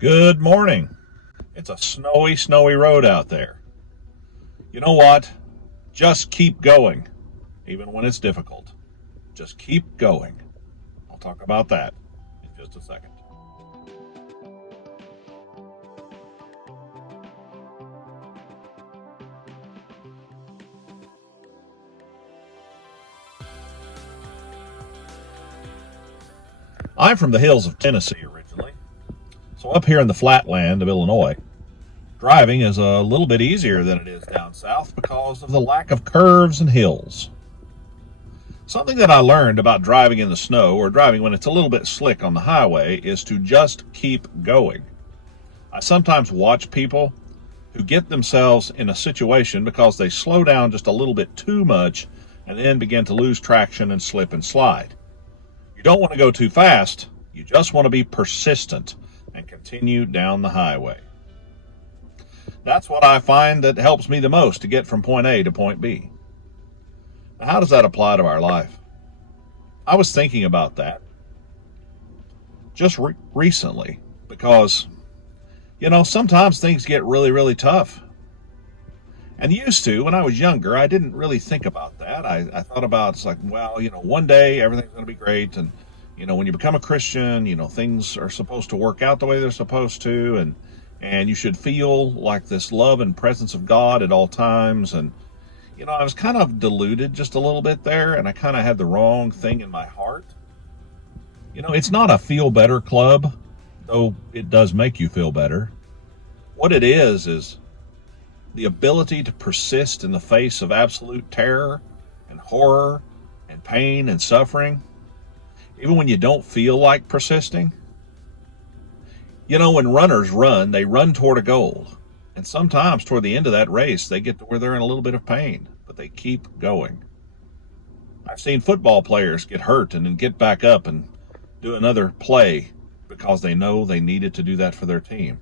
Good morning. It's a snowy road out there. You know what? Just keep going, even when it's difficult. Just keep going. I'll talk about that in just a second. I'm from the hills of Tennessee originally, so up here in the flatland of Illinois, driving is a little bit easier than it is down south because of the lack of curves and hills. Something that I learned about driving in the snow or driving when it's a little bit slick on the highway is to just keep going. I sometimes watch people who get themselves in a situation because they slow down just a little bit too much and then begin to lose traction and slip and slide. You don't want to go too fast, you just want to be persistent and continue down the highway. That's what I find that helps me the most to get from point A to point B. Now, how does that apply to our life? I was thinking about that just recently because, sometimes things get really tough. And used to, when I was younger, I didn't really think about that. I thought about, it's like, well, one day everything's going to be great. And, when you become a Christian, things are supposed to work out the way they're supposed to. And you should feel like this love and presence of God at all times. And, I was kind of deluded just a little bit there. And I kind of had the wrong thing in my heart. It's not a feel better club, though it does make you feel better. What it is the ability to persist in the face of absolute terror and horror and pain and suffering, even when you don't feel like persisting. When runners run, they run toward a goal. And sometimes toward the end of that race, they get to where they're in a little bit of pain, but they keep going. I've seen football players get hurt and then get back up and do another play because they know they needed to do that for their team.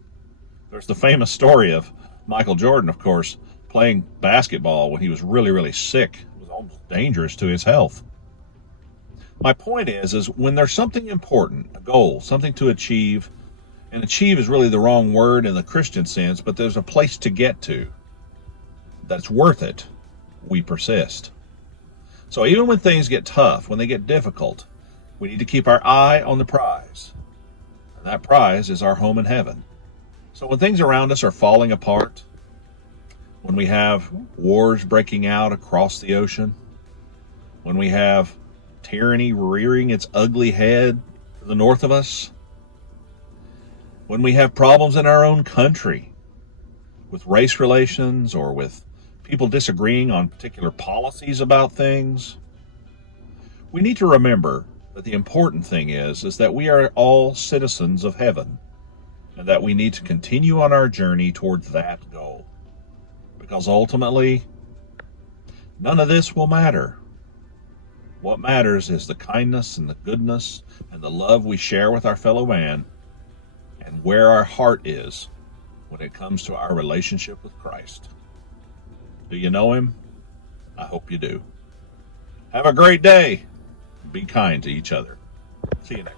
There's the famous story of Michael Jordan, of course, playing basketball when he was really sick. It was almost dangerous to his health. My point is when there's something important, a goal, something to achieve, and achieve is really the wrong word in the Christian sense, but there's a place to get to that's worth it, we persist. So even when things get tough, when they get difficult, we need to keep our eye on the prize. And that prize is our home in heaven. So when things around us are falling apart, when we have wars breaking out across the ocean, when we have tyranny rearing its ugly head to the north of us, when we have problems in our own country with race relations or with people disagreeing on particular policies about things, we need to remember that the important thing is that we are all citizens of heaven and that we need to continue on our journey towards that goal. Because ultimately, none of this will matter. What matters is the kindness and the goodness and the love we share with our fellow man and where our heart is when it comes to our relationship with Christ. Do you know him? I hope you do. Have a great day. Be kind to each other. See you next time.